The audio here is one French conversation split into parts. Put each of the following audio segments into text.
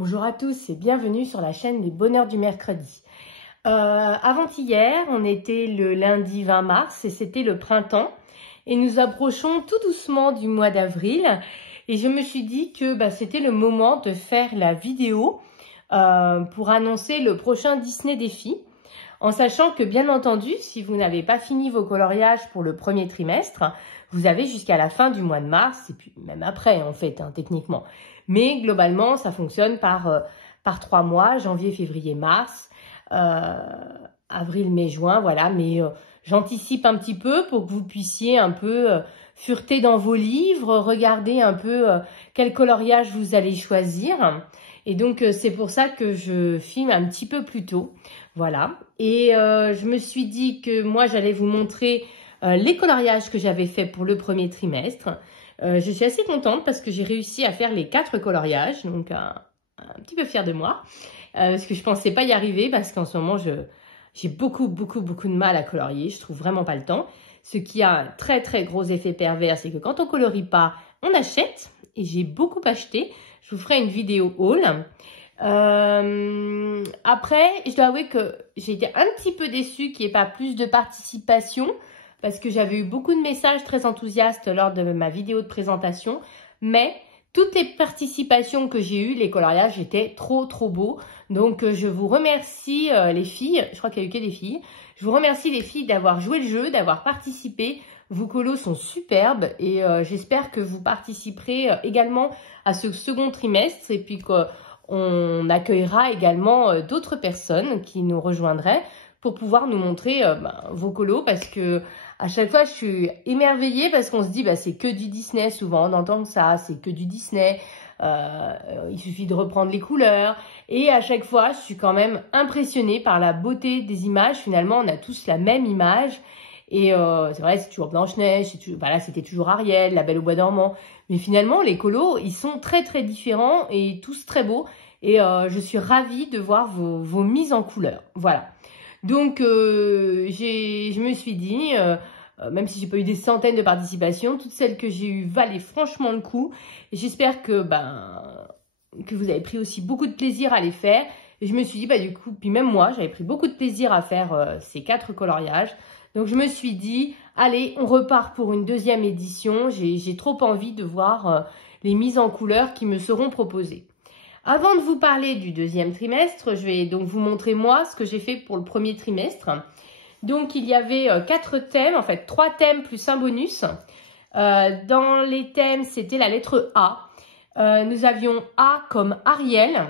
Bonjour à tous et bienvenue sur la chaîne des Bonheurs du mercredi. Avant-hier, on était le lundi 20 mars et c'était le printemps. Et nous approchons tout doucement du mois d'avril. Et je me suis dit que c'était le moment de faire la vidéo pour annoncer le prochain Disney Défi. En sachant que bien entendu, si vous n'avez pas fini vos coloriages pour le premier trimestre, vous avez jusqu'à la fin du mois de mars, et puis même après en fait, techniquement. Mais globalement, ça fonctionne par 3 mois, janvier, février, mars, avril, mai, juin, voilà. Mais j'anticipe un petit peu pour que vous puissiez un peu fureter dans vos livres, regarder un peu quel coloriage vous allez choisir. Et donc, c'est pour ça que je filme un petit peu plus tôt. Voilà. Et je me suis dit que moi, j'allais vous montrer les coloriages que j'avais fait pour le premier trimestre. Je suis assez contente parce que j'ai réussi à faire les 4 coloriages. Donc, un petit peu fière de moi. Parce que je pensais pas y arriver parce qu'en ce moment, j'ai beaucoup de mal à colorier. Je trouve vraiment pas le temps. Ce qui a un très gros effet pervers, c'est que quand on colorie pas, on achète. Et j'ai beaucoup acheté. Je vous ferai une vidéo haul. Après, je dois avouer que j'ai été un petit peu déçue qu'il n'y ait pas plus de participation parce que j'avais eu beaucoup de messages très enthousiastes lors de ma vidéo de présentation. Mais toutes les participations que j'ai eues, les coloriages étaient trop beaux. Donc, je vous remercie les filles. Je crois qu'il n'y a eu que des filles. Je vous remercie les filles d'avoir joué le jeu, d'avoir participé. Vos colos sont superbes et j'espère que vous participerez également à ce second trimestre et puis qu'on accueillera également d'autres personnes qui nous rejoindraient pour pouvoir nous montrer vos colos parce que à chaque fois je suis émerveillée parce qu'on se dit c'est que du Disney, souvent on entend que ça, c'est que du Disney, il suffit de reprendre les couleurs et à chaque fois je suis quand même impressionnée par la beauté des images. Finalement on a tous la même image. Et c'est vrai, c'est toujours Blanche-Neige, c'était toujours Ariel, La Belle au Bois dormant. Mais finalement, les colos, ils sont très différents et tous très beaux. Et je suis ravie de voir vos mises en couleur. Voilà. Donc, je me suis dit, même si j'ai pas eu des centaines de participations, toutes celles que j'ai eues valaient franchement le coup. Et j'espère que vous avez pris aussi beaucoup de plaisir à les faire. Et je me suis dit, du coup, puis même moi, j'avais pris beaucoup de plaisir à faire ces 4 coloriages. Donc, je me suis dit, allez, on repart pour une deuxième édition. J'ai trop envie de voir les mises en couleur qui me seront proposées. Avant de vous parler du deuxième trimestre, je vais donc vous montrer moi ce que j'ai fait pour le premier trimestre. Donc, il y avait 4 thèmes, en fait 3 thèmes plus un bonus. Dans les thèmes, c'était la lettre A. Nous avions A comme Ariel.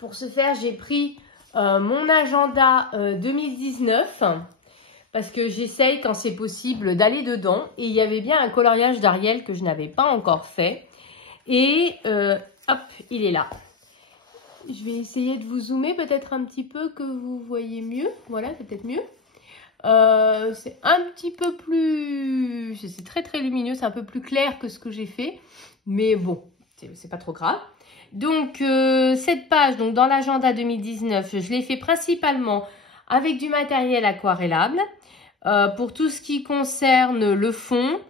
Pour ce faire, j'ai pris mon agenda 2019 parce que j'essaye quand c'est possible d'aller dedans. Et il y avait bien un coloriage d'Ariel que je n'avais pas encore fait. Et hop, il est là. Je vais essayer de vous zoomer peut-être un petit peu que vous voyez mieux. Voilà, c'est peut-être mieux. C'est un petit peu plus... C'est très lumineux, c'est un peu plus clair que ce que j'ai fait. Mais bon, c'est pas trop grave. Donc, cette page, donc dans l'agenda 2019, je l'ai fait principalement avec du matériel aquarellable. Pour tout ce qui concerne le fond,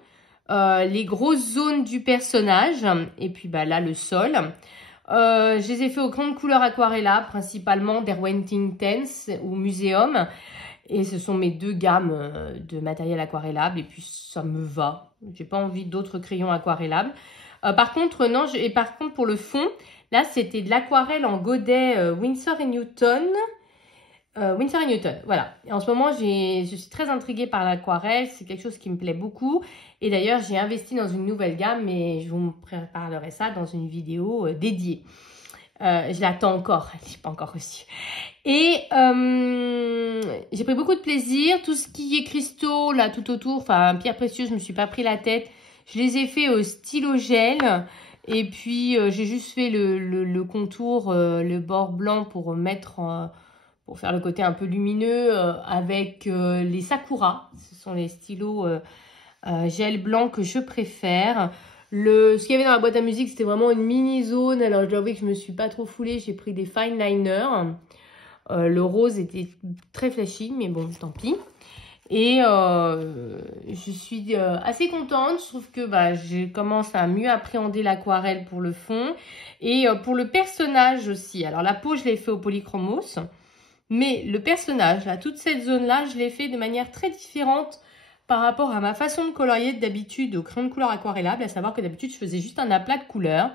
les grosses zones du personnage, et puis là, le sol. Je les ai fait aux grandes couleurs aquarellables, principalement Derwent Intense ou Muséum. Et ce sont mes 2 gammes de matériel aquarellable, et puis ça me va. J'ai pas envie d'autres crayons aquarellables. Par contre, non, par contre, pour le fond, là, c'était de l'aquarelle en godet Winsor & Newton. Winsor & Newton, voilà. Et en ce moment, je suis très intriguée par l'aquarelle. C'est quelque chose qui me plaît beaucoup. Et d'ailleurs, j'ai investi dans une nouvelle gamme, mais je vous préparerai ça dans une vidéo dédiée. Je l'attends encore, je l'ai pas encore reçue. Et j'ai pris beaucoup de plaisir. Tout ce qui est cristaux, là, tout autour, enfin, pierres précieuses, je me suis pas pris la tête. Je les ai fait au stylo gel. Et puis, j'ai juste fait le contour, le bord blanc pour mettre... pour faire le côté un peu lumineux avec les Sakura. Ce sont les stylos gel blanc que je préfère. Ce qu'il y avait dans la boîte à musique, c'était vraiment une mini zone. Alors, je dois avouer que je me suis pas trop foulée. J'ai pris des fine liners. Le rose était très flashy, mais bon, tant pis. Et je suis assez contente. Je trouve que bah, je commence à mieux appréhender l'aquarelle pour le fond. Et pour le personnage aussi. Alors la peau, je l'ai fait au polychromos. Mais le personnage, là, toute cette zone-là, je l'ai fait de manière très différente par rapport à ma façon de colorier d'habitude au crayon de couleur aquarellable. À savoir que d'habitude, je faisais juste un aplat de couleur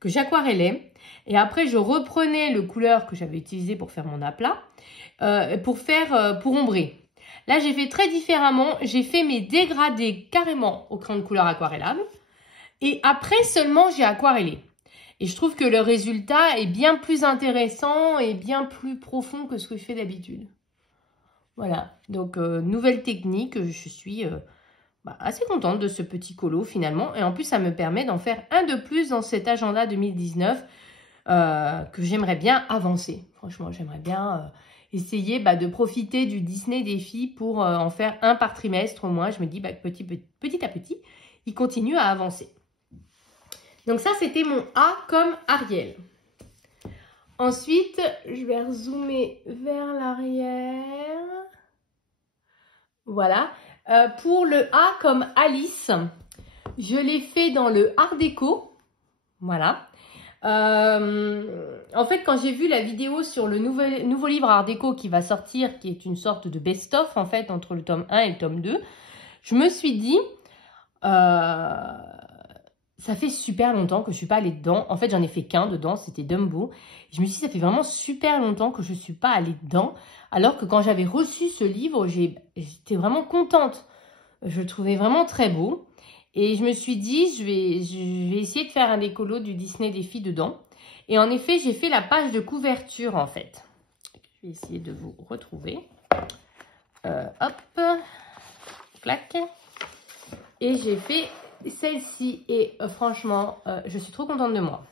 que j'aquarellais. Et après, je reprenais le couleur que j'avais utilisé pour faire mon aplat pour ombrer. Là, j'ai fait très différemment. J'ai fait mes dégradés carrément au crayon de couleur aquarellable. Et après seulement, j'ai aquarellé. Et je trouve que le résultat est bien plus intéressant et bien plus profond que ce que je fais d'habitude. Voilà. Donc, nouvelle technique. Je suis assez contente de ce petit colo finalement. Et en plus, ça me permet d'en faire un de plus dans cet agenda 2019 que j'aimerais bien avancer. Franchement, j'aimerais bien essayer de profiter du Disney Défi pour en faire un par trimestre au moins. Je me dis petit à petit, il continue à avancer. Donc ça, c'était mon A comme Ariel. Ensuite, je vais rezoomer vers l'arrière. Voilà. Pour le A comme Alice, je l'ai fait dans le Art déco. Voilà. En fait, quand j'ai vu la vidéo sur le nouveau livre Art déco qui va sortir, qui est une sorte de best-of en fait entre le tome 1 et le tome 2, je me suis dit, ça fait super longtemps que je ne suis pas allée dedans. En fait, j'en ai fait qu'un dedans, c'était Dumbo. Je me suis dit, ça fait vraiment super longtemps que je ne suis pas allée dedans. Alors que quand j'avais reçu ce livre, j'étais vraiment contente. Je le trouvais vraiment très beau. Et je me suis dit, je vais essayer de faire un décolo du Disney Défi dedans. Et en effet, j'ai fait la page de couverture, en fait. Je vais essayer de vous retrouver. Hop. Clac. Et j'ai fait celle-ci. Et franchement, je suis trop contente de moi.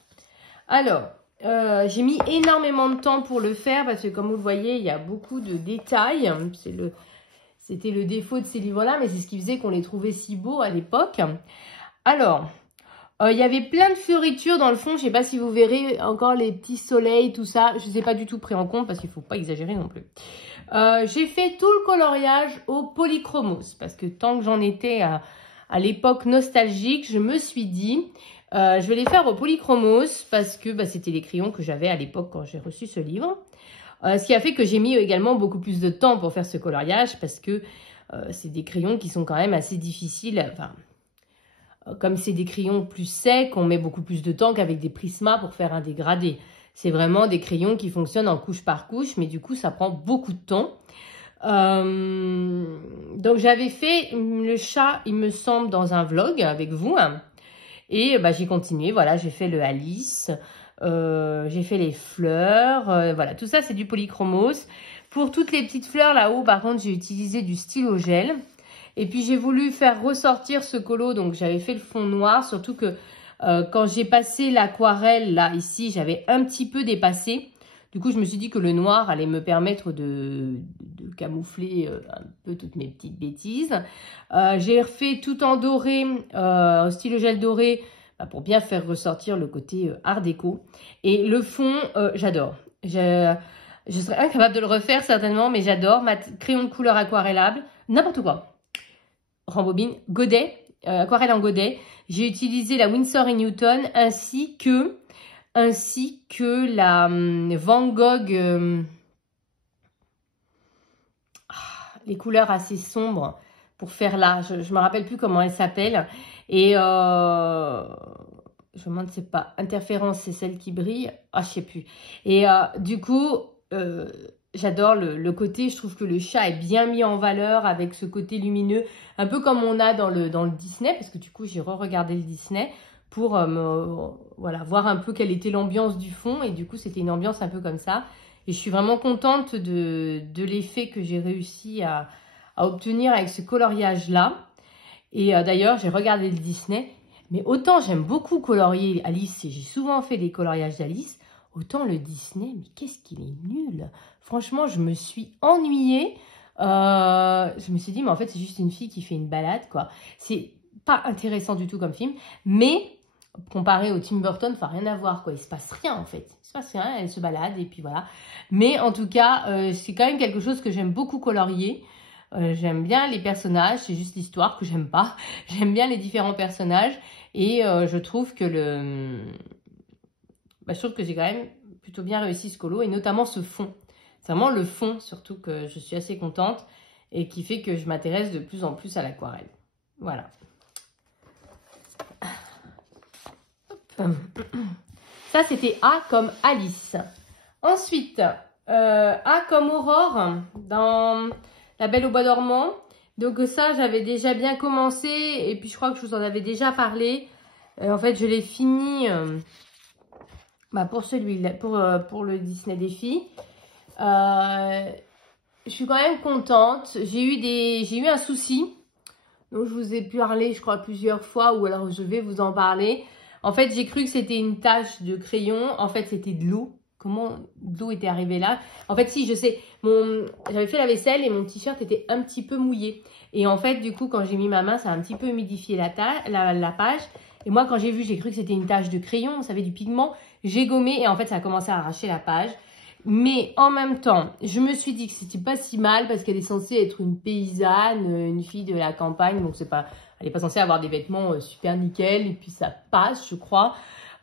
Alors, j'ai mis énormément de temps pour le faire. Parce que comme vous le voyez, il y a beaucoup de détails. C'était le défaut de ces livres-là, mais c'est ce qui faisait qu'on les trouvait si beaux à l'époque. Alors, il y avait plein de fioritures dans le fond. Je ne sais pas si vous verrez encore les petits soleils, tout ça. Je ne les ai pas du tout pris en compte parce qu'il ne faut pas exagérer non plus. J'ai fait tout le coloriage au polychromos parce que tant que j'en étais à l'époque nostalgique, je me suis dit, je vais les faire au polychromos parce que c'était les crayons que j'avais à l'époque quand j'ai reçu ce livre. Ce qui a fait que j'ai mis également beaucoup plus de temps pour faire ce coloriage parce que c'est des crayons qui sont quand même assez difficiles. Enfin, comme c'est des crayons plus secs, on met beaucoup plus de temps qu'avec des prismas pour faire un dégradé. C'est vraiment des crayons qui fonctionnent en couche par couche, mais du coup, ça prend beaucoup de temps. Donc, j'avais fait le chat, il me semble, dans un vlog avec vous. Et j'ai continué. Voilà, j'ai fait le Alice. J'ai fait les fleurs, voilà, tout ça c'est du polychromos. Pour toutes les petites fleurs là-haut, par contre, j'ai utilisé du stylo gel. Et puis j'ai voulu faire ressortir ce colo, donc j'avais fait le fond noir, surtout que quand j'ai passé l'aquarelle là, ici, j'avais un petit peu dépassé. Du coup, je me suis dit que le noir allait me permettre de camoufler un peu toutes mes petites bêtises. J'ai refait tout en doré, stylo gel doré, pour bien faire ressortir le côté art déco. Et le fond, j'adore. Je serais incapable de le refaire certainement, mais j'adore. Ma crayon de couleur aquarellable, n'importe quoi. Rembobine, godet, aquarelle en godet. J'ai utilisé la Winsor & Newton ainsi que la Van Gogh, les couleurs assez sombres pour faire là. Je ne me rappelle plus comment elle s'appelle. Et je me demande, c'est pas interférence, c'est celle qui brille. Ah, je sais plus. Et du coup, j'adore le côté, je trouve que le chat est bien mis en valeur avec ce côté lumineux, un peu comme on a dans le Disney, parce que du coup, j'ai re-regardé le Disney pour voilà, voir un peu quelle était l'ambiance du fond. Et du coup, c'était une ambiance un peu comme ça. Et je suis vraiment contente de l'effet que j'ai réussi à obtenir avec ce coloriage-là. Et d'ailleurs, j'ai regardé le Disney, mais autant j'aime beaucoup colorier Alice, et j'ai souvent fait des coloriages d'Alice, autant le Disney, mais qu'est-ce qu'il est nul. Franchement, je me suis ennuyée. Je me suis dit, mais en fait, c'est juste une fille qui fait une balade, quoi. C'est pas intéressant du tout comme film, mais comparé au Tim Burton, enfin, rien à voir, quoi. Il se passe rien, en fait. Il se passe rien, elle se balade, et puis voilà. Mais en tout cas, c'est quand même quelque chose que j'aime beaucoup colorier. J'aime bien les personnages, c'est juste l'histoire que j'aime pas. J'aime bien les différents personnages et je trouve que je trouve que j'ai quand même plutôt bien réussi ce colo et notamment ce fond. C'est vraiment le fond surtout que je suis assez contente et qui fait que je m'intéresse de plus en plus à l'aquarelle. Voilà. Ça, c'était A comme Alice. Ensuite, A comme Aurore dans La Belle au bois dormant. Donc ça, j'avais déjà bien commencé et puis je crois que je vous en avais déjà parlé. En fait, je l'ai fini pour celui-là, pour le Disney Défi. Je suis quand même contente. J'ai eu un souci. Donc, je vous ai parlé, je crois, plusieurs fois, ou alors je vais vous en parler. En fait, j'ai cru que c'était une tache de crayon. En fait, c'était de l'eau. Comment de l'eau était arrivée là? En fait, si, je sais. J'avais fait la vaisselle et mon t-shirt était un petit peu mouillé. Et en fait, du coup, quand j'ai mis ma main, ça a un petit peu humidifié la page. Et moi, quand j'ai vu, j'ai cru que c'était une tache de crayon, vous savez, du pigment. J'ai gommé et en fait, ça a commencé à arracher la page. Mais en même temps, je me suis dit que c'était pas si mal parce qu'elle est censée être une paysanne, une fille de la campagne. Donc, elle n'est pas censée avoir des vêtements super nickel. Et puis, ça passe, je crois.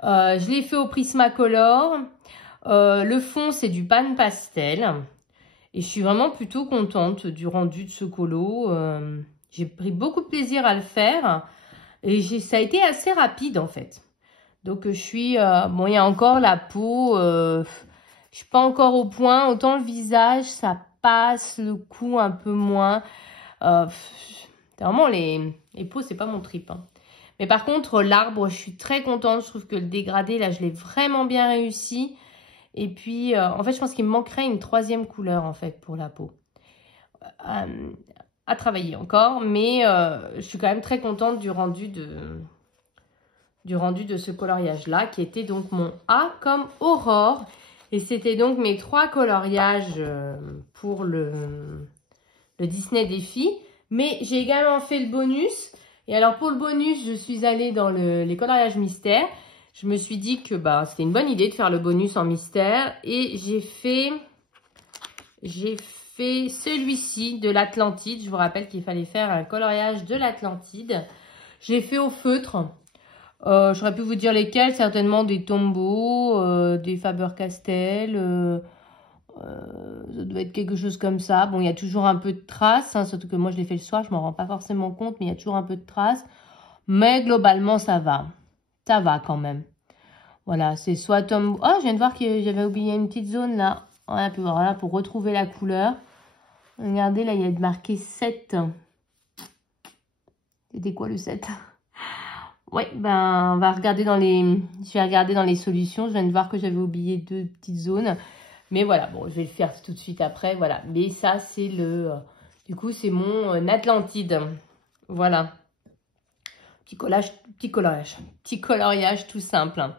Je l'ai fait au Prismacolor. Le fond, c'est du pan pastel. Et je suis vraiment plutôt contente du rendu de ce colo. J'ai pris beaucoup de plaisir à le faire. Et ça a été assez rapide, en fait. Donc, je suis... bon, il y a encore la peau... je suis pas encore au point. Autant le visage, ça passe. Le cou, un peu moins. Vraiment, les peaux, c'est pas mon trip. Hein. Mais par contre, l'arbre, je suis très contente. Je trouve que le dégradé, là, je l'ai vraiment bien réussi. Et puis, en fait, je pense qu'il me manquerait une troisième couleur, en fait, pour la peau. À travailler encore. Mais je suis quand même très contente du rendu de ce coloriage-là, qui était donc mon A comme Aurore. Et c'était donc mes 3 coloriages pour le Disney Défi. Mais j'ai également fait le bonus. Et alors pour le bonus, je suis allée dans les coloriages mystères. Je me suis dit que c'était une bonne idée de faire le bonus en mystère. Et j'ai fait celui-ci de l'Atlantide. Je vous rappelle qu'il fallait faire un coloriage de l'Atlantide. J'ai fait au feutre. J'aurais pu vous dire lesquels, certainement des Tombow, des Faber-Castell, ça doit être quelque chose comme ça. Bon, il y a toujours un peu de traces, hein, surtout que moi je l'ai fait le soir, je m'en rends pas forcément compte, mais il y a toujours un peu de traces. Mais globalement, ça va. Ça va quand même. Voilà, c'est soit Tombow... Oh, je viens de voir que j'avais oublié une petite zone là. Voilà, pour retrouver la couleur. Regardez, là, il y a marqué 7. C'était quoi le 7? Ouais, on va regarder je vais regarder dans les solutions. Je viens de voir que j'avais oublié 2 petites zones. Mais voilà, bon, je vais le faire tout de suite après, voilà. Mais ça, c'est du coup, c'est mon Atlantide. Voilà. Petit coloriage tout simple. À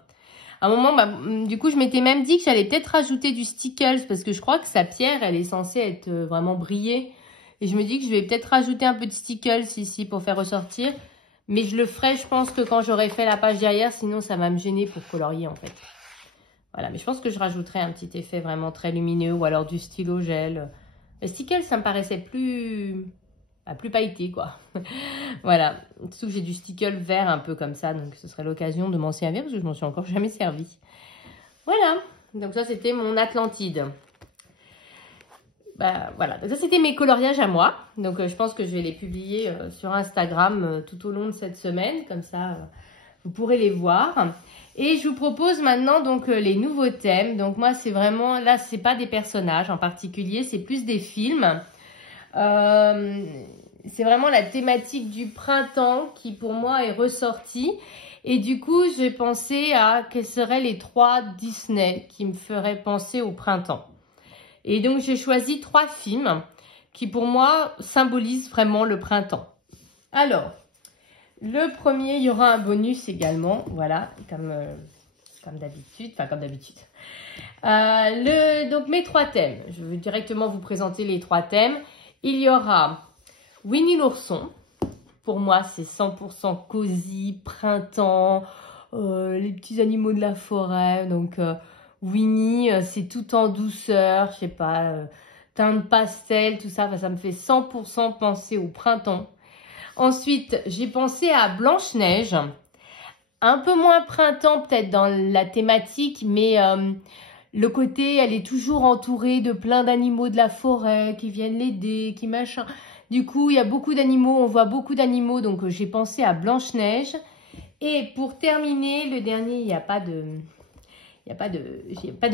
un moment, du coup, je m'étais même dit que j'allais peut-être rajouter du stickles parce que je crois que sa pierre, elle est censée être vraiment brillée. Et je me dis que je vais peut-être rajouter un peu de stickles ici pour faire ressortir. Mais je le ferai, je pense que quand j'aurai fait la page derrière, sinon ça va me gêner pour colorier en fait. Voilà, mais je pense que je rajouterai un petit effet vraiment très lumineux ou alors du stylo gel. Le stickle, ça me paraissait plus pailleté quoi. Voilà, surtout que j'ai du stickle vert un peu comme ça, donc ce serait l'occasion de m'en servir parce que je m'en suis encore jamais servi. Voilà, donc ça c'était mon Atlantide. Voilà, donc ça c'était mes coloriages à moi. Donc je pense que je vais les publier sur Instagram tout au long de cette semaine. Comme ça, vous pourrez les voir. Et je vous propose maintenant donc les nouveaux thèmes. Donc moi c'est vraiment, là c'est pas des personnages en particulier, c'est plus des films. C'est vraiment la thématique du printemps qui pour moi est ressortie. Et du coup j'ai pensé à quels seraient les 3 Disney qui me feraient penser au printemps. Et donc, j'ai choisi 3 films qui, pour moi, symbolisent vraiment le printemps. Alors, le premier, il y aura un bonus également. Voilà, comme d'habitude. Enfin, comme d'habitude. Donc, mes 3 thèmes. Je vais directement vous présenter les 3 thèmes. Il y aura Winnie l'ourson. Pour moi, c'est 100% cosy, printemps, les petits animaux de la forêt. Donc... Winnie, c'est tout en douceur, je sais pas, teintes pastel, tout ça. Enfin, ça me fait 100% penser au printemps. Ensuite, j'ai pensé à Blanche-Neige. Un peu moins printemps peut-être dans la thématique, mais le côté, elle est toujours entourée de plein d'animaux de la forêt qui viennent l'aider, qui machin. Du coup, il y a beaucoup d'animaux, on voit beaucoup d'animaux, donc j'ai pensé à Blanche-Neige. Et pour terminer, le dernier, il n'y a pas de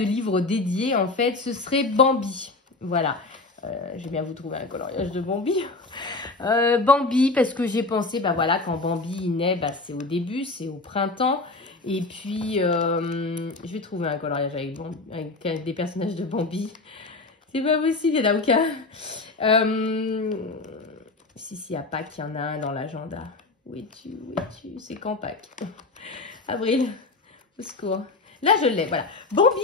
livre dédié en fait, ce serait Bambi. Voilà, je vais bien vous trouver un coloriage de Bambi. Bambi, parce que j'ai pensé, bah voilà, quand Bambi il naît, bah, c'est au début, c'est au printemps. Et puis, je vais trouver un coloriage avec des personnages de Bambi. C'est pas possible, il y en a aucun. Si, à Pâques, il y en a un dans l'agenda. Où es-tu? C'est quand Pâques? Avril, au secours. Là, je l'ai, voilà. Bambi.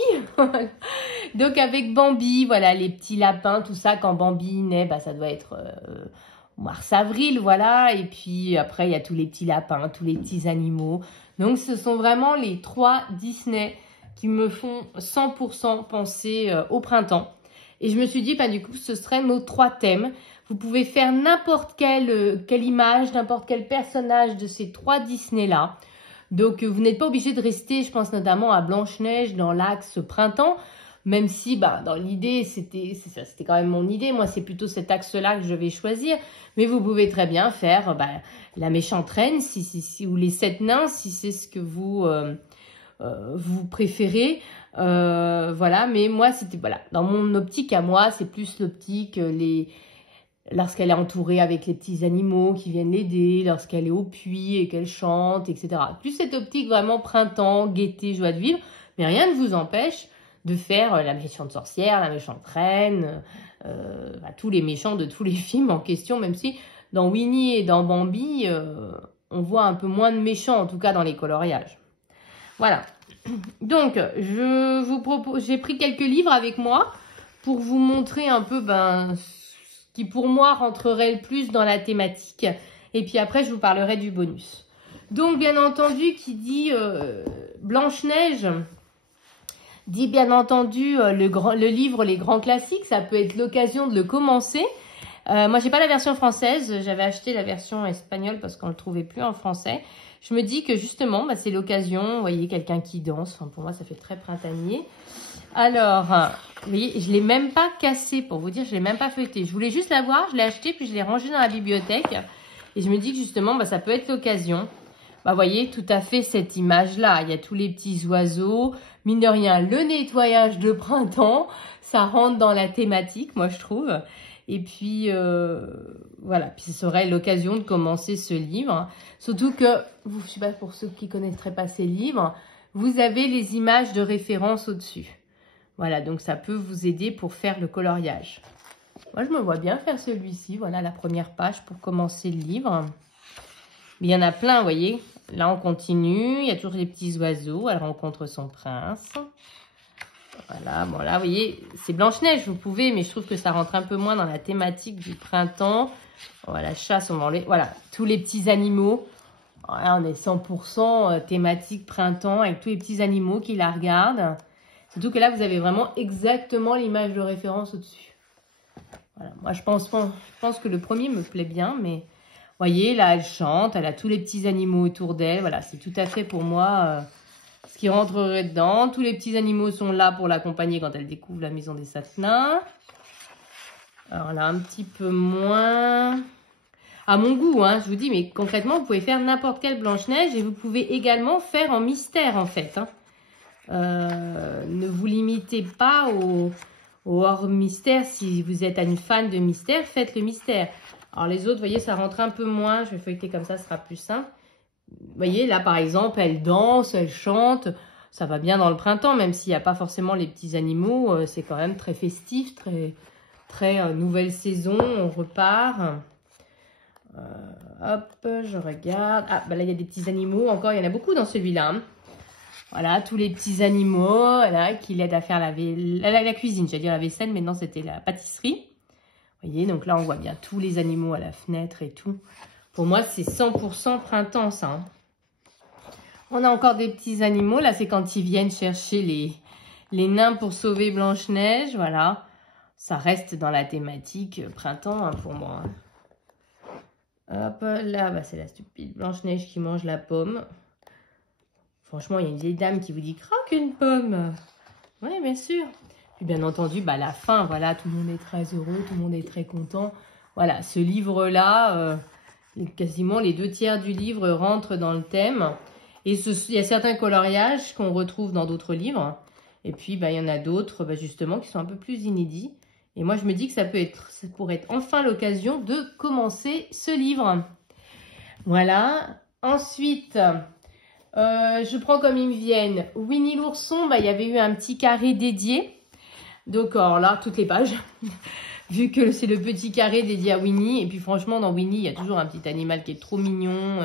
Donc, avec Bambi, voilà, les petits lapins, tout ça, quand Bambi naît, bah, ça doit être mars-avril, voilà. Et puis, après, il y a tous les petits lapins, tous les petits animaux. Donc, ce sont vraiment les 3 Disney qui me font 100% penser au printemps. Et je me suis dit, bah, du coup, ce seraient nos 3 thèmes. Vous pouvez faire n'importe quelle image, n'importe quel personnage de ces 3 Disney-là. Donc, vous n'êtes pas obligé de rester, je pense notamment à Blanche-Neige dans l'axe printemps, même si bah, dans l'idée, c'était quand même mon idée. Moi, c'est plutôt cet axe-là que je vais choisir. Mais vous pouvez très bien faire bah, la méchante reine ou les 7 nains, si c'est ce que vous préférez. Voilà, mais moi, c'était voilà, dans mon optique à moi, c'est plus l'optique lorsqu'elle est entourée avec les petits animaux qui viennent l'aider, lorsqu'elle est au puits et qu'elle chante, etc. Plus cette optique vraiment printemps, gaieté, joie de vivre, mais rien ne vous empêche de faire la méchante sorcière, la méchante reine, tous les méchants de tous les films en question, même si dans Winnie et dans Bambi, on voit un peu moins de méchants, en tout cas dans les coloriages. Voilà. Donc, j'ai pris quelques livres avec moi pour vous montrer un peu qui pour moi rentrerait le plus dans la thématique. Et puis après, je vous parlerai du bonus. Donc, bien entendu, qui dit Blanche-Neige, dit bien entendu le livre Les Grands Classiques. Ça peut être l'occasion de le commencer. Moi, j'ai pas la version française. J'avais acheté la version espagnole parce qu'on ne le trouvait plus en français. Je me dis que justement, bah, c'est l'occasion. Vous voyez, quelqu'un qui danse. Enfin, pour moi, ça fait très printanier. Alors, vous voyez, je ne l'ai même pas cassé pour vous dire, je ne l'ai même pas feuilleté. Je voulais juste l'avoir, je l'ai acheté, puis je l'ai rangé dans la bibliothèque. Et je me dis que justement, bah, ça peut être l'occasion. Bah, vous voyez, tout à fait cette image-là. Il y a tous les petits oiseaux. Mine de rien, le nettoyage de printemps, ça rentre dans la thématique, moi, je trouve. Et puis, voilà. Puis ce serait l'occasion de commencer ce livre. Surtout que, je ne sais pas pour ceux qui ne connaîtraient pas ces livres, vous avez les images de référence au-dessus. Voilà, donc ça peut vous aider pour faire le coloriage. Moi, je me vois bien faire celui-ci. Voilà la première page pour commencer le livre. Mais il y en a plein, vous voyez. Là, on continue. Il y a toujours les petits oiseaux. Elle rencontre son prince. Voilà, bon là, vous voyez, c'est Blanche-Neige, vous pouvez, mais je trouve que ça rentre un peu moins dans la thématique du printemps. Voilà, chasse, on va enlever. Voilà, tous les petits animaux. Voilà, on est 100% thématique printemps avec tous les petits animaux qui la regardent. Surtout que là, vous avez vraiment exactement l'image de référence au-dessus. Voilà. Moi, je pense que le premier me plaît bien, mais vous voyez, là, elle chante, elle a tous les petits animaux autour d'elle. Voilà, c'est tout à fait pour moi ce qui rentrerait dedans. Tous les petits animaux sont là pour l'accompagner quand elle découvre la maison des 7 nains. Alors là, un petit peu moins à mon goût, hein, je vous dis, mais concrètement, vous pouvez faire n'importe quelle Blanche-Neige et vous pouvez également faire en mystère, en fait, hein. Ne vous limitez pas au hors mystère. Si vous êtes une fan de mystère, faites le mystère. Alors les autres, vous voyez, ça rentre un peu moins. Je vais feuilleter comme ça, ce sera plus simple. Vous voyez, là par exemple, elle danse, elle chante. Ça va bien dans le printemps, même s'il n'y a pas forcément les petits animaux. C'est quand même très festif, très nouvelle saison. On repart. Hop, je regarde. Ah, bah là, il y a des petits animaux. Encore, il y en a beaucoup dans celui-là, hein. Voilà, tous les petits animaux là, qui l'aident à faire la cuisine. J'allais dire la vaisselle, mais non, c'était la pâtisserie. Vous voyez, donc là, on voit bien tous les animaux à la fenêtre et tout. Pour moi, c'est 100% printemps, ça, hein. On a encore des petits animaux. Là, c'est quand ils viennent chercher les nains pour sauver Blanche-Neige. Voilà. ça reste dans la thématique printemps hein, pour moi. Hop, là, bah, c'est la stupide Blanche-Neige qui mange la pomme. Franchement, il y a une vieille dame qui vous dit « Croque une pomme !» Oui, bien sûr. Puis bien entendu, bah, la fin, voilà, tout le monde est très heureux, tout le monde est très content. Voilà, ce livre-là, quasiment les 2/3 du livre rentrent dans le thème. Et il y a certains coloriages qu'on retrouve dans d'autres livres. Et puis, bah, il y en a d'autres, bah, justement, qui sont un peu plus inédits. Et moi, je me dis que ça pourrait être enfin l'occasion de commencer ce livre. Voilà. Ensuite, je prends comme ils me viennent. Winnie l'ourson, bah, il y avait eu un petit carré dédié. Donc, alors là, toutes les pages. Vu que c'est le petit carré dédié à Winnie. Et puis, franchement, dans Winnie, il y a toujours un petit animal qui est trop mignon.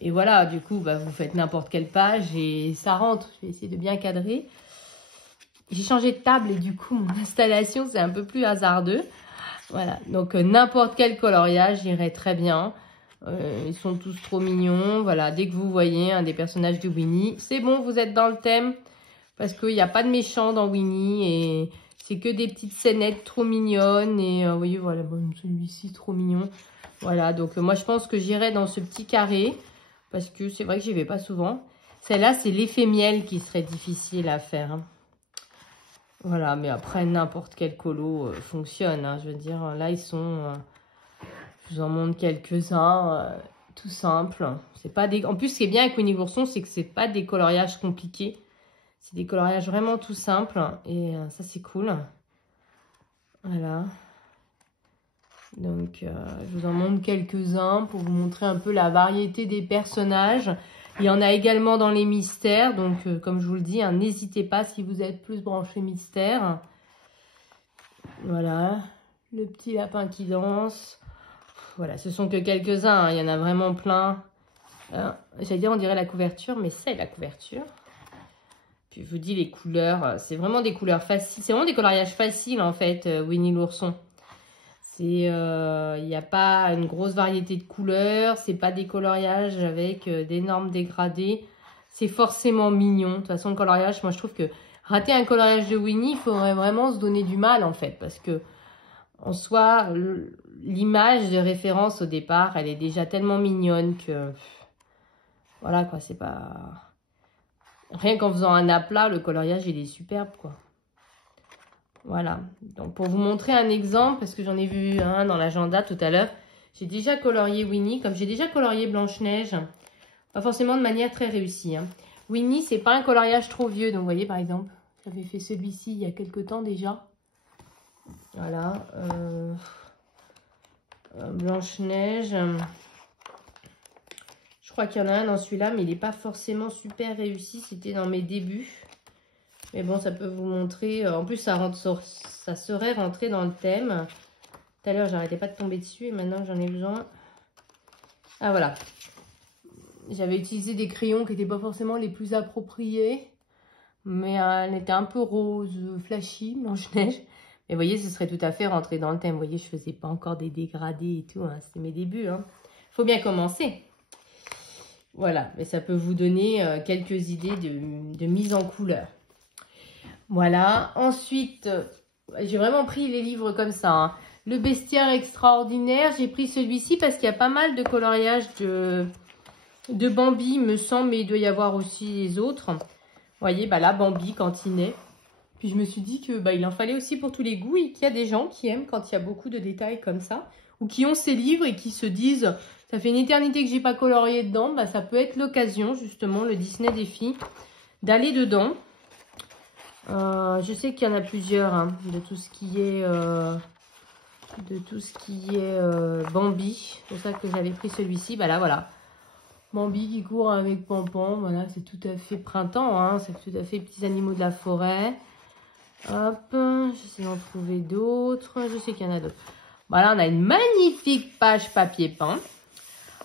Et voilà, du coup, bah, vous faites n'importe quelle page et ça rentre. Je vais essayer de bien cadrer. J'ai changé de table et du coup, mon installation, c'est un peu plus hasardeux. Voilà, donc n'importe quel coloriage irait très bien. Ils sont tous trop mignons. Voilà, dès que vous voyez un des personnages de Winnie, c'est bon, vous êtes dans le thème. Parce qu'il n'y a pas de méchant dans Winnie et c'est que des petites scénettes trop mignonnes. Et vous voyez, voilà, bon, celui-ci, trop mignon. Voilà, donc moi, je pense que j'irai dans ce petit carré. Parce que c'est vrai que j'y vais pas souvent. Celle-là, c'est l'effet miel qui serait difficile à faire. Voilà, mais après, n'importe quel colo fonctionne. Hein, je veux dire, là, ils sont... je vous en montre quelques-uns, tout simple. C'est pas des... En plus, ce qui est bien avec Winnie l'ourson, c'est que c'est pas des coloriages compliqués. C'est des coloriages vraiment tout simples. Et ça, c'est cool. Voilà. Donc, je vous en montre quelques-uns pour vous montrer un peu la variété des personnages. Il y en a également dans les mystères. Donc, comme je vous le dis, hein, n'hésitez pas si vous êtes plus branché mystère. Voilà. Le petit lapin qui danse. Voilà, ce sont que quelques-uns. Hein, il y en a vraiment plein. J'allais dire, on dirait la couverture, mais c'est la couverture. Puis, je vous dis, les couleurs, c'est vraiment des couleurs faciles. C'est vraiment des coloriages faciles, en fait, Winnie l'ourson. Il n'y a pas une grosse variété de couleurs, c'est pas des coloriages avec d'énormes dégradés. C'est forcément mignon. De toute façon, le coloriage, moi je trouve que rater un coloriage de Winnie, il faudrait vraiment se donner du mal en fait. Parce que en soi, l'image de référence au départ, elle est déjà tellement mignonne que... Voilà quoi, c'est pas... Rien qu'en faisant un aplat, le coloriage il est superbe quoi. Voilà, donc pour vous montrer un exemple, parce que j'en ai vu un dans l'agenda tout à l'heure, j'ai déjà colorié Winnie, comme j'ai déjà colorié Blanche-Neige, pas forcément de manière très réussie. Hein. Winnie, c'est pas un coloriage trop vieux, donc vous voyez par exemple, j'avais fait celui-ci il y a quelques temps déjà. Voilà, Blanche-Neige, je crois qu'il y en a un dans celui-là, mais il n'est pas forcément super réussi, c'était dans mes débuts. Mais bon, ça peut vous montrer. En plus, ça serait rentré dans le thème. Tout à l'heure, j'arrêtais pas de tomber dessus. Et maintenant, j'en ai besoin. Ah, voilà. J'avais utilisé des crayons qui n'étaient pas forcément les plus appropriés. Mais elle était un peu rose, flashy, Blanche-Neige. Mais vous voyez, ce serait tout à fait rentré dans le thème. Vous voyez, je faisais pas encore des dégradés et tout. Hein. C'était mes débuts. Hein. Faut bien commencer. Voilà. Mais ça peut vous donner quelques idées de mise en couleur. Voilà, ensuite, j'ai vraiment pris les livres comme ça. Hein. Le bestiaire extraordinaire, j'ai pris celui-ci parce qu'il y a pas mal de coloriages de Bambi, me semble, mais il doit y avoir aussi les autres. Vous voyez, bah là, Bambi, quand il naît. Puis je me suis dit que bah, il en fallait aussi pour tous les goûts et qu'il y a des gens qui aiment quand il y a beaucoup de détails comme ça. Ou qui ont ces livres et qui se disent, ça fait une éternité que j'ai pas colorié dedans, bah, ça peut être l'occasion, justement, le Disney des filles, d'aller dedans. Je sais qu'il y en a plusieurs hein, de tout ce qui est Bambi. C'est pour ça que j'avais pris celui-ci. Bah là voilà, Bambi qui court avec Pampan. Voilà, c'est tout à fait printemps. Hein, c'est tout à fait petits animaux de la forêt. Hop, j'essaie d'en trouver d'autres. Je sais qu'il y en a d'autres. Voilà, on a une magnifique page papier peint.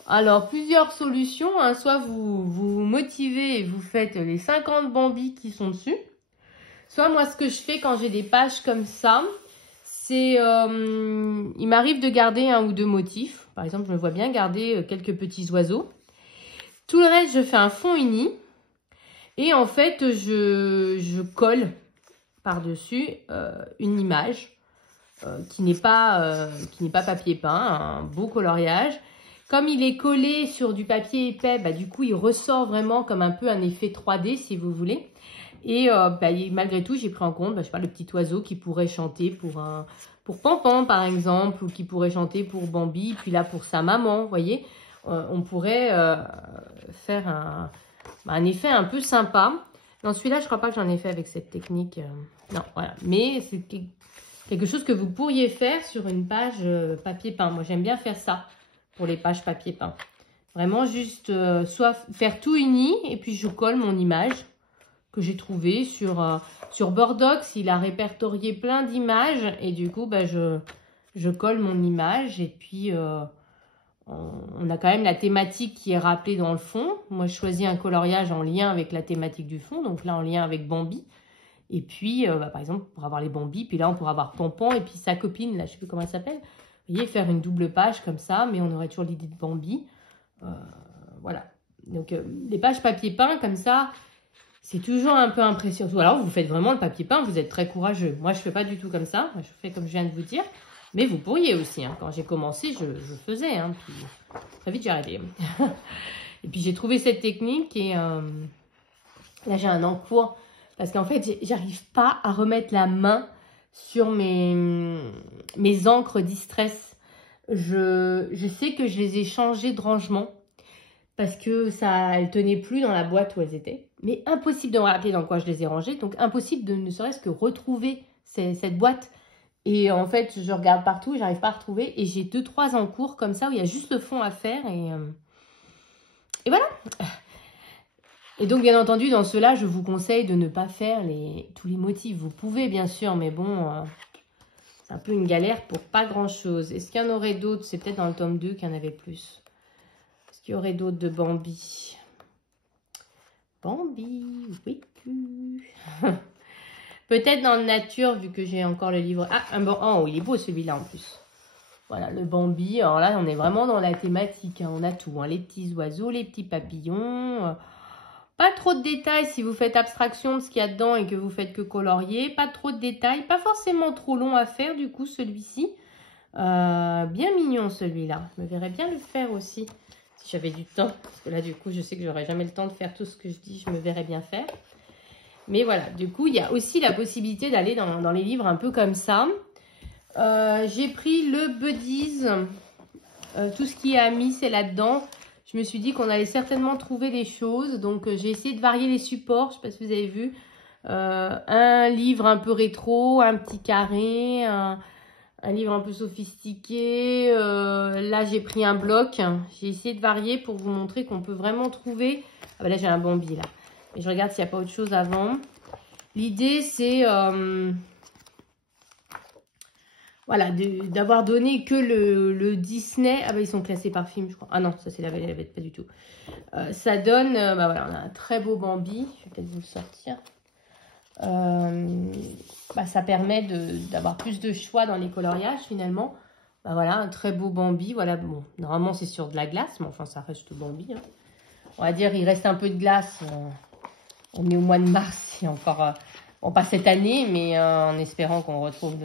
Alors, plusieurs solutions. Hein. Soit vous vous motivez et vous faites les 50 Bambi qui sont dessus. Soit moi, ce que je fais quand j'ai des pages comme ça, c'est... il m'arrive de garder un ou deux motifs. Par exemple, je me vois bien garder quelques petits oiseaux. Tout le reste, je fais un fond uni. Et en fait, je colle par-dessus une image. qui n'est pas papier peint, un beau coloriage. Comme il est collé sur du papier épais, bah, du coup, il ressort vraiment comme un peu un effet 3D, si vous voulez. Et malgré tout, j'ai pris en compte, je sais pas, le petit oiseau qui pourrait chanter pour Pampan, par exemple, ou qui pourrait chanter pour Bambi, puis là, pour sa maman, vous voyez. On pourrait faire un effet un peu sympa. Dans celui-là, je crois pas que j'en ai fait avec cette technique. Non, voilà. Mais c'est quelque chose que vous pourriez faire sur une page papier peint. Moi, j'aime bien faire ça pour les pages papier peint. Vraiment juste soit faire tout uni et puis je colle mon image que j'ai trouvée sur Bordox. Il a répertorié plein d'images et du coup, je colle mon image et puis on a quand même la thématique qui est rappelée dans le fond. Moi, je choisis un coloriage en lien avec la thématique du fond, donc là en lien avec Bambi. Et puis, par exemple, pour avoir les Bambi, puis là, on pourra avoir Pampan et puis sa copine, là, je ne sais plus comment elle s'appelle. Vous voyez, faire une double page comme ça, mais on aurait toujours l'idée de Bambi. Voilà. Donc, les pages papier peint, comme ça, c'est toujours un peu impressionnant. Ou alors, vous faites vraiment le papier peint, vous êtes très courageux. Moi, je ne fais pas du tout comme ça. Je fais comme je viens de vous dire. Mais vous pourriez aussi. Hein. Quand j'ai commencé, je faisais. Hein. Puis, très vite, j'ai arrêté. Et puis, j'ai trouvé cette technique et là, j'ai un encours. Parce qu'en fait, j'arrive pas à remettre la main sur mes encres Distress. Je sais que je les ai changées de rangement parce que elles tenaient plus dans la boîte où elles étaient. Mais impossible de me rappeler dans quoi je les ai rangées. Donc, impossible de ne serait-ce que retrouver cette boîte. Et en fait, je regarde partout, j'arrive pas à retrouver. Et j'ai 2-3 encours comme ça où il y a juste le fond à faire. Et voilà. Et donc, bien entendu, dans cela, je vous conseille de ne pas faire tous les motifs. Vous pouvez, bien sûr, mais bon, c'est un peu une galère pour pas grand-chose. Est-ce qu'il y en aurait d'autres? C'est peut-être dans le tome 2 qu'il y en avait plus. Est-ce qu'il y aurait d'autres de Bambi? Bambi, oui. Peut-être dans le nature, vu que j'ai encore le livre. Ah, oh, il est beau celui-là en plus. Voilà, le Bambi. Alors là, on est vraiment dans la thématique. Hein. On a tout. Hein. Les petits oiseaux, les petits papillons... Pas trop de détails si vous faites abstraction de ce qu'il y a dedans et que vous faites que colorier. Pas trop de détails. Pas forcément trop long à faire du coup celui-ci. Bien mignon celui-là. Je me verrais bien le faire aussi si j'avais du temps. Parce que là du coup je sais que j'aurai jamais le temps de faire tout ce que je dis. Je me verrais bien faire. Mais voilà, du coup il y a aussi la possibilité d'aller dans les livres un peu comme ça. J'ai pris le Buddies. Tout ce qui est amis c'est là-dedans. Je me suis dit qu'on allait certainement trouver des choses. Donc, j'ai essayé de varier les supports. Je ne sais pas si vous avez vu. Un livre un peu rétro, un petit carré, un livre un peu sophistiqué. Là, j'ai pris un bloc. J'ai essayé de varier pour vous montrer qu'on peut vraiment trouver... Ah ben là, j'ai un Bambi, là. Et je regarde s'il n'y a pas autre chose avant. L'idée, c'est... Voilà, d'avoir donné que le Disney. Ah bah ils sont classés par film, je crois. Ah non, ça c'est la Belle et la Bête, pas du tout. Ça donne, voilà, on a un très beau Bambi. Je vais peut-être vous le sortir. Ça permet d'avoir plus de choix dans les coloriages finalement. Voilà, un très beau Bambi. Voilà, bon, normalement c'est sur de la glace, mais enfin ça reste Bambi. Hein. On va dire, il reste un peu de glace. On est au mois de mars, il y a encore, bon pas cette année, mais en espérant qu'on retrouve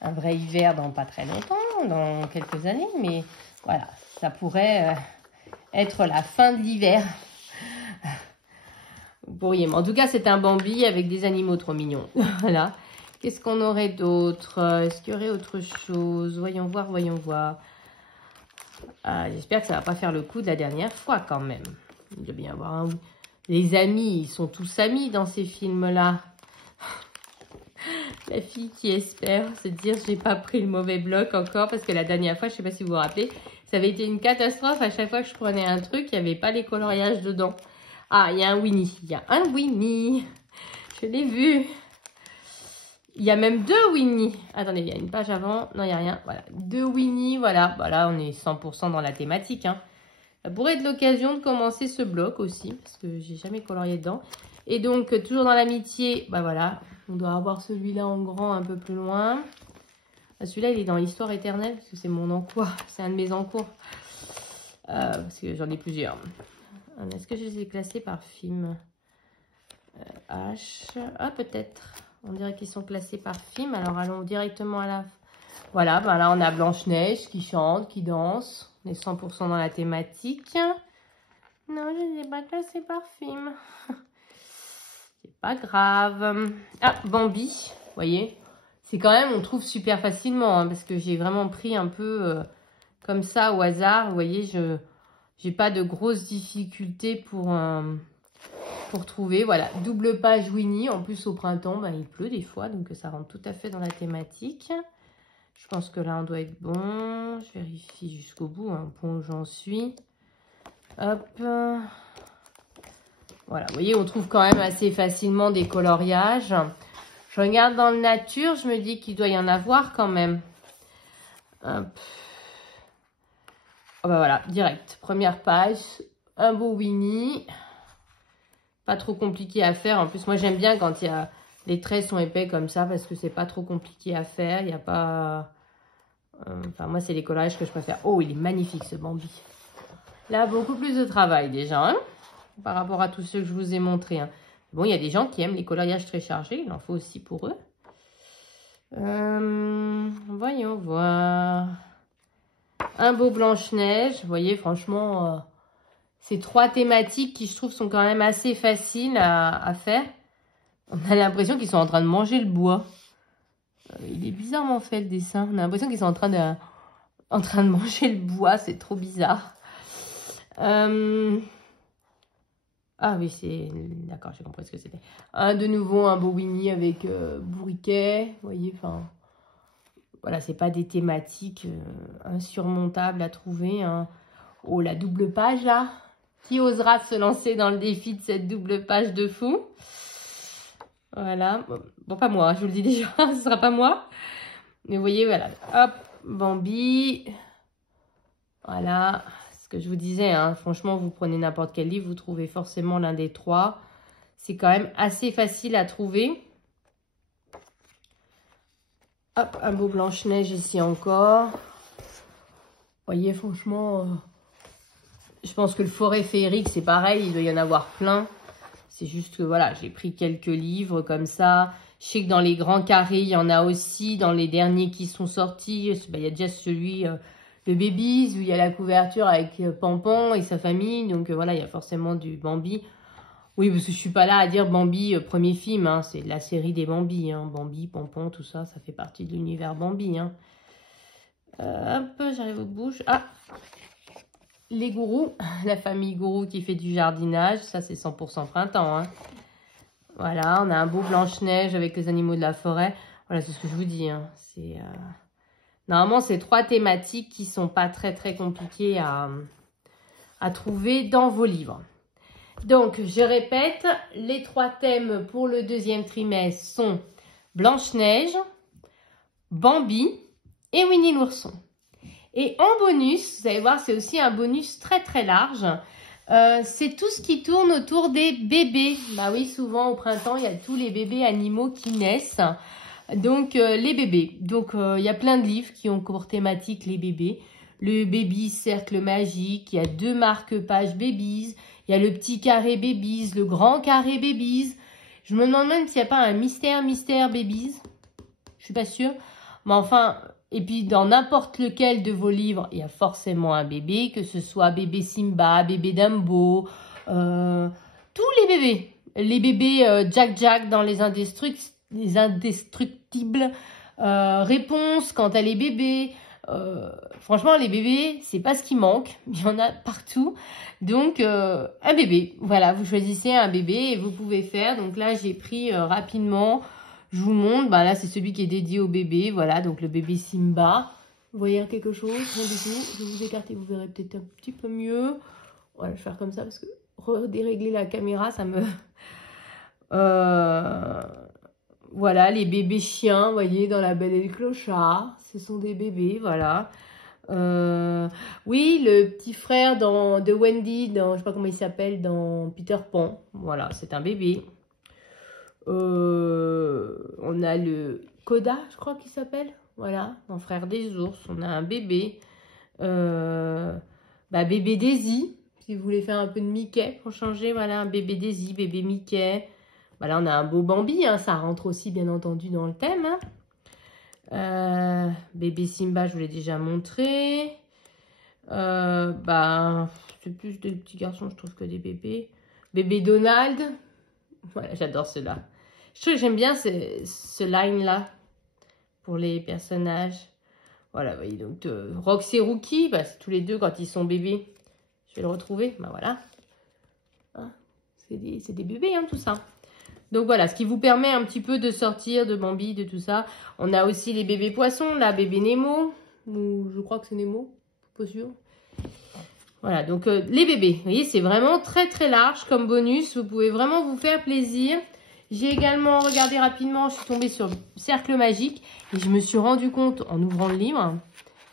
un vrai hiver dans pas très longtemps, dans quelques années, mais voilà, ça pourrait être la fin de l'hiver. Vous pourriez, mais en tout cas, c'est un Bambi avec des animaux trop mignons. Voilà. Qu'est-ce qu'on aurait d'autre? Est-ce qu'il y aurait autre chose? Voyons voir, voyons voir. J'espère que ça va pas faire le coup de la dernière fois quand même. Il doit bien y avoir un... Les amis, ils sont tous amis dans ces films-là. La fille qui espère se dire j'ai pas pris le mauvais bloc encore parce que la dernière fois, je sais pas si vous vous rappelez, ça avait été une catastrophe. À chaque fois que je prenais un truc, il n'y avait pas les coloriages dedans. Ah, il y a un Winnie. Il y a un Winnie. Je l'ai vu. Il y a même 2 Winnie. Attendez, il y a une page avant. Non, il n'y a rien. Voilà, 2 Winnie. Voilà, voilà, on est 100% dans la thématique. Hein. Ça pourrait être l'occasion de commencer ce bloc aussi parce que j'ai jamais colorié dedans. Et donc, toujours dans l'amitié, voilà. On doit avoir celui-là en grand un peu plus loin. Celui-là, il est dans l'histoire éternelle, parce que c'est mon encours. C'est un de mes encours. Parce que j'en ai plusieurs. Est-ce que je les ai classés par film? H. Ah, peut-être. On dirait qu'ils sont classés par film. Alors, allons directement à la Voilà, ben là on a Blanche-Neige qui chante, qui danse. On est 100% dans la thématique. Non, je ne l'ai pas classé par film. C'est pas grave. Ah, Bambi, vous voyez. C'est quand même, on trouve super facilement, hein, parce que j'ai vraiment pris un peu comme ça au hasard. Vous voyez, je n'ai pas de grosses difficultés pour trouver. Voilà, double page Winnie. En plus, au printemps, ben, il pleut des fois, donc ça rentre tout à fait dans la thématique. Je pense que là, on doit être bon. Je vérifie jusqu'au bout, hein, au point où j'en suis. Hop. Voilà, vous voyez, on trouve quand même assez facilement des coloriages. Je regarde dans le nature, je me dis qu'il doit y en avoir quand même. Hop. Oh bah voilà, direct. Première page, un beau Winnie. Pas trop compliqué à faire. En plus, moi, j'aime bien quand les traits sont épais comme ça parce que c'est pas trop compliqué à faire. Il n'y a pas... Enfin, moi, c'est les coloriages que je préfère. Oh, il est magnifique, ce Bambi. Là, beaucoup plus de travail déjà, hein, par rapport à tous ceux que je vous ai montrés. Hein. Bon, il y a des gens qui aiment les coloriages très chargés. Il en faut aussi pour eux. Voyons voir. Un beau Blanche-Neige. Vous voyez, franchement, ces trois thématiques qui, je trouve, sont quand même assez faciles à faire. On a l'impression qu'ils sont en train de manger le bois. Il est bizarrement fait, le dessin. On a l'impression qu'ils sont en train de manger le bois. C'est trop bizarre. Ah oui, c'est... D'accord, j'ai compris ce que c'était. De nouveau, un beau Winnie avec bourriquet. Vous voyez, enfin... Voilà, c'est pas des thématiques insurmontables à trouver. Hein. Oh, la double page, là. Qui osera se lancer dans le défi de cette double page de fou? Voilà. Bon, pas moi, je vous le dis déjà. Ce sera pas moi. Mais vous voyez, voilà. Hop, Bambi. Voilà. Ce que je vous disais, hein, franchement, vous prenez n'importe quel livre, vous trouvez forcément l'un des trois. C'est quand même assez facile à trouver. Hop, un beau Blanche-Neige ici encore. Vous voyez, franchement, je pense que le Forêt féerique, c'est pareil, il doit y en avoir plein. C'est juste que, voilà, j'ai pris quelques livres comme ça. Je sais que dans les grands carrés, il y en a aussi. Dans les derniers qui sont sortis, il y a déjà celui... de Babies, où il y a la couverture avec Pampan et sa famille. Donc voilà, il y a forcément du Bambi. Oui, parce que je suis pas là à dire Bambi, premier film. Hein, c'est la série des Bambi. Hein. Bambi, Pampan, tout ça, ça fait partie de l'univers Bambi. Hein. Hop, j'arrive au bout. Ah, les gourous. La famille gourou qui fait du jardinage. Ça, c'est 100% printemps. Hein. Voilà, on a un beau Blanche-Neige avec les animaux de la forêt. Voilà, c'est ce que je vous dis. Hein. C'est... Normalement, c'est trois thématiques qui sont pas très compliquées à trouver dans vos livres. Donc, je répète, les trois thèmes pour le deuxième trimestre sont Blanche-Neige, Bambi et Winnie l'ourson. Et en bonus, vous allez voir, c'est aussi un bonus très large. C'est tout ce qui tourne autour des bébés. Bah oui, souvent au printemps, il y a tous les bébés animaux qui naissent. Donc, les bébés. Donc, il y a plein de livres qui ont pour thématique les bébés. Le Baby Cercle Magique, il y a 2 marque-pages Babies, il y a le petit carré Babies, le grand carré Babies. Je me demande même s'il n'y a pas un mystère Babies. Je suis pas sûre. Mais enfin, et puis dans n'importe lequel de vos livres, il y a forcément un bébé, que ce soit bébé Simba, bébé Dumbo, tous les bébés. Les bébés Jack dans les indestructibles, réponse quant à les bébés. Franchement, les bébés, c'est pas ce qui manque. Il y en a partout. Donc, un bébé. Voilà, vous choisissez un bébé et vous pouvez faire. Donc là, j'ai pris rapidement. Je vous montre. Bah, là, c'est celui qui est dédié au bébé. Voilà, donc le bébé Simba. Vous voyez quelque chose? Rien du tout. Je vais vous écarter, vous verrez peut-être un petit peu mieux. Voilà, je vais faire comme ça parce que redérégler la caméra, ça me... Voilà, les bébés chiens, vous voyez, dans La Belle et le Clochard. Ce sont des bébés, voilà. Oui, le petit frère de Wendy, je sais pas comment il s'appelle, dans Peter Pan. Voilà, c'est un bébé. On a le Koda, je crois qu'il s'appelle. Voilà, dans Frère des ours, on a un bébé. Bébé Daisy, si vous voulez faire un peu de Mickey pour changer. Voilà, un bébé Daisy, bébé Mickey. Voilà, on a un beau Bambi, hein, ça rentre aussi bien entendu dans le thème. Hein. Bébé Simba, je vous l'ai déjà montré. Bah, c'est plus des petits garçons, je trouve, que des bébés. Bébé Donald. Voilà, j'adore ceux-là. Je trouve que j'aime bien ce line-là pour les personnages. Voilà, vous voyez, donc Rox et Rookie, bah, c'est tous les deux quand ils sont bébés. Je vais le retrouver, bah voilà. Hein, c'est des bébés, hein, tout ça. Donc voilà, ce qui vous permet un petit peu de sortir de Bambi, de tout ça. On a aussi les bébés poissons, là, bébé Nemo. Ou je crois que c'est Nemo, pas sûr. Voilà, donc les bébés, vous voyez, c'est vraiment très très large comme bonus. Vous pouvez vraiment vous faire plaisir. J'ai également regardé rapidement, je suis tombée sur Cercle Magique. Et je me suis rendu compte, en ouvrant le livre,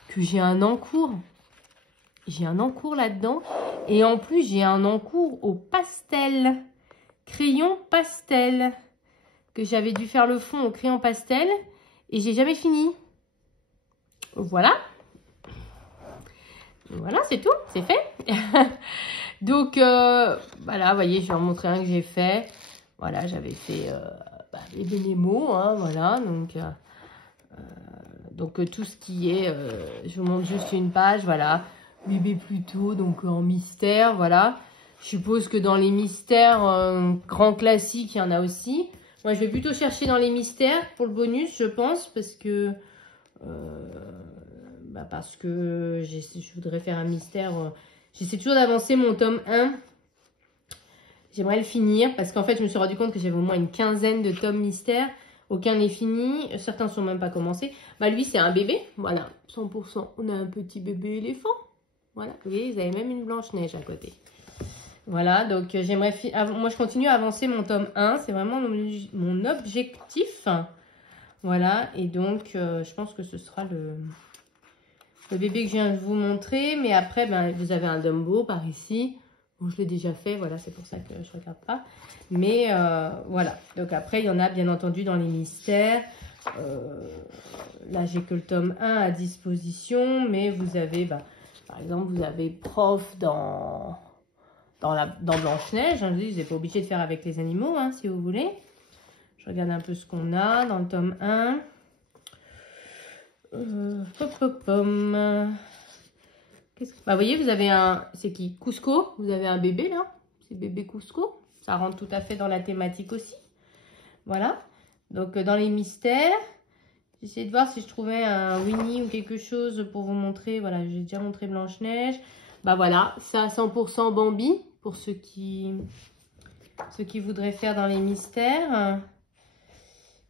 que j'ai un encours. J'ai un encours là-dedans. Et en plus, j'ai un encours au pastel. Crayon pastel. Que j'avais dû faire le fond au crayon pastel. Et j'ai jamais fini. Voilà. Voilà, c'est tout. C'est fait. Donc, voilà, vous voyez, je vais vous montrer un que j'ai fait. Voilà, j'avais fait bébé Nemo, hein, voilà. Donc tout ce qui est, je vous montre juste une page, voilà. Bébé Pluto, donc en mystère, voilà. Je suppose que dans les mystères grands classiques, il y en a aussi. Moi, je vais plutôt chercher dans les mystères pour le bonus, je pense, parce que je voudrais faire un mystère. J'essaie toujours d'avancer mon tome 1. J'aimerais le finir, parce qu'en fait, je me suis rendu compte que j'avais au moins une quinzaine de tomes mystères. Aucun n'est fini, certains ne sont même pas commencés. Bah lui, c'est un bébé, voilà, 100%. On a un petit bébé éléphant. Voilà, vous voyez, vous avez même une Blanche-Neige à côté. Voilà, donc j'aimerais... Moi, je continue à avancer mon tome 1. C'est vraiment mon objectif. Voilà, et donc, je pense que ce sera le bébé que je viens de vous montrer. Mais après, ben, vous avez un Dumbo par ici. Bon, je l'ai déjà fait, voilà, c'est pour ça que je ne regarde pas. Mais voilà, donc après, il y en a bien entendu dans les mystères. Là, j'ai que le tome 1 à disposition. Mais vous avez, bah, par exemple, vous avez Prof dans Blanche-Neige. Hein, je dis, vous n'êtes pas obligé de faire avec les animaux, hein, si vous voulez. Je regarde un peu ce qu'on a dans le tome 1. Bah, vous voyez, vous avez un... C'est qui? Cusco. Vous avez un bébé, là. C'est bébé Cusco. Ça rentre tout à fait dans la thématique aussi. Voilà. Donc, dans les mystères, j'essaie de voir si je trouvais un Winnie ou quelque chose pour vous montrer. Voilà, j'ai déjà montré Blanche-Neige. Bah voilà, c'est à 100% Bambi pour ceux qui voudraient faire dans les mystères.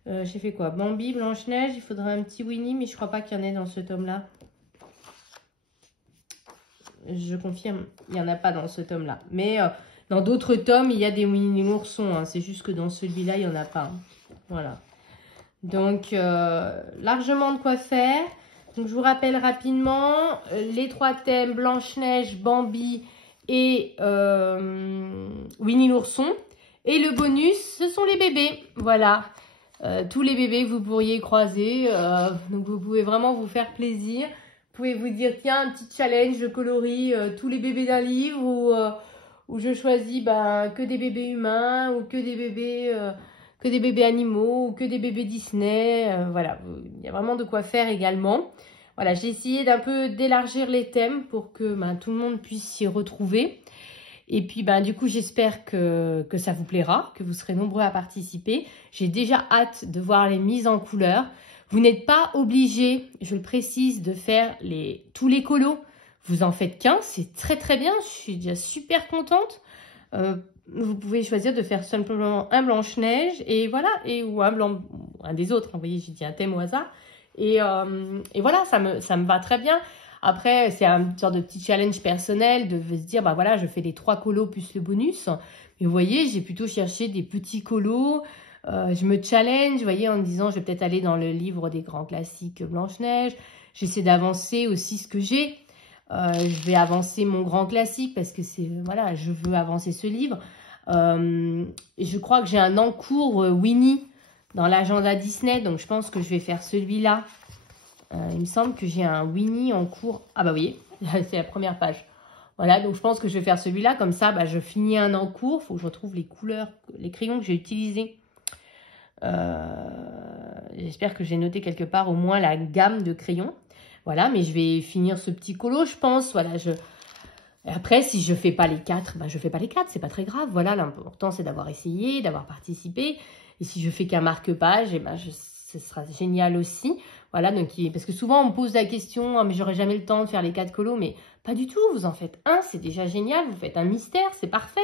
J'ai fait quoi? Bambi, Blanche-Neige. Il faudrait un petit Winnie, mais je crois pas qu'il y en ait dans ce tome-là. Je confirme, il n'y en a pas dans ce tome-là. Mais dans d'autres tomes, il y a des Winnie l'ourson. Hein. C'est juste que dans celui-là, il n'y en a pas. Voilà. Donc, largement de quoi faire. Donc, je vous rappelle rapidement les 3 thèmes, Blanche-Neige, Bambi et Winnie l'ourson. Et le bonus, ce sont les bébés. Voilà. Tous les bébés que vous pourriez croiser. Donc, vous pouvez vraiment vous faire plaisir. Vous pouvez vous dire, tiens, un petit challenge, je colorie tous les bébés d'un livre ou je choisis que des bébés humains ou que des bébés animaux ou que des bébés Disney. Voilà, il y a vraiment de quoi faire également. Voilà, j'ai essayé d'un peu d'élargir les thèmes pour que tout le monde puisse s'y retrouver. Et puis, du coup, j'espère que ça vous plaira, que vous serez nombreux à participer. J'ai déjà hâte de voir les mises en couleur. Vous n'êtes pas obligé, je le précise, de faire tous les colos. Vous en faites qu'un, c'est très très bien. Je suis déjà super contente. Vous pouvez choisir de faire simplement un Blanche-Neige et voilà, ou un des autres. Vous voyez, j'ai dit un thème au hasard. Et voilà, ça me va très bien. Après, c'est une sorte de petit challenge personnel de se dire, voilà, je fais les 3 colos plus le bonus. Mais vous voyez, j'ai plutôt cherché des petits colos. Je me challenge, vous voyez, en me disant, je vais peut-être aller dans le livre des grands classiques Blanche-Neige. J'essaie d'avancer aussi ce que j'ai. Je vais avancer mon grand classique parce que voilà, je veux avancer ce livre. Je crois que j'ai un encours Winnie dans l'agenda Disney, donc je pense que je vais faire celui-là. Il me semble que j'ai un Winnie en cours. Ah bah oui, c'est la première page. Voilà, donc je pense que je vais faire celui-là. Comme ça, je finis un encours. Il faut que je retrouve les couleurs, les crayons que j'ai utilisés. j'espère que j'ai noté quelque part au moins la gamme de crayons. Voilà, mais je vais finir ce petit colo, je pense. Voilà, et après, si je fais pas les 4, ben je fais pas les 4, c'est pas très grave. Voilà, l'important c'est d'avoir essayé, d'avoir participé. Et si je fais qu'un marque-page, et ben ce sera génial aussi. Voilà, donc parce que souvent on me pose la question, oh, mais j'aurai jamais le temps de faire les 4 colos, mais pas du tout. Vous en faites un, c'est déjà génial. Vous faites un mystère, c'est parfait.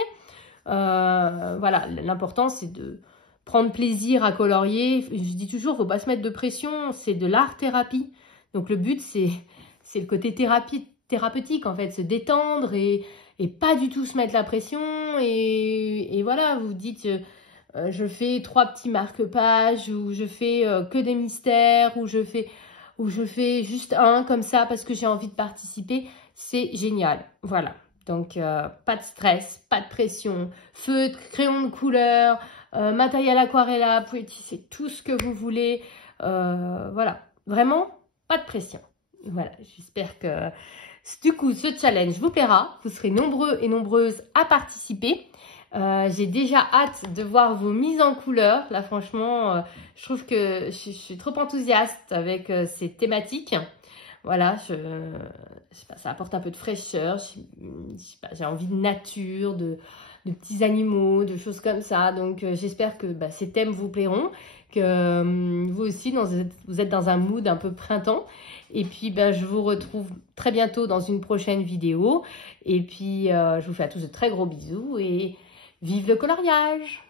Voilà, l'important c'est de prendre plaisir à colorier. Je dis toujours, faut pas se mettre de pression. C'est de l'art-thérapie. Donc le but c'est le côté thérapeutique en fait, se détendre et pas du tout se mettre la pression. Et voilà, vous dites, je fais 3 petits marque-pages, ou je fais que des mystères, ou je fais juste un comme ça parce que j'ai envie de participer. C'est génial. Voilà. Donc, pas de stress, pas de pression, feutre, crayon de couleur, matériel aquarella, vous pouvez tisser tout ce que vous voulez. Voilà, vraiment, pas de pression. Voilà, j'espère que du coup, ce challenge vous plaira. Vous serez nombreux et nombreuses à participer. J'ai déjà hâte de voir vos mises en couleur. Là, franchement, je trouve que je suis trop enthousiaste avec ces thématiques. Voilà, je sais pas, ça apporte un peu de fraîcheur. J'ai envie de nature, de petits animaux, de choses comme ça. Donc, j'espère que ces thèmes vous plairont, que vous aussi, vous êtes dans un mood un peu printemps. Et puis, je vous retrouve très bientôt dans une prochaine vidéo. Et puis, je vous fais à tous de très gros bisous et vive le coloriage!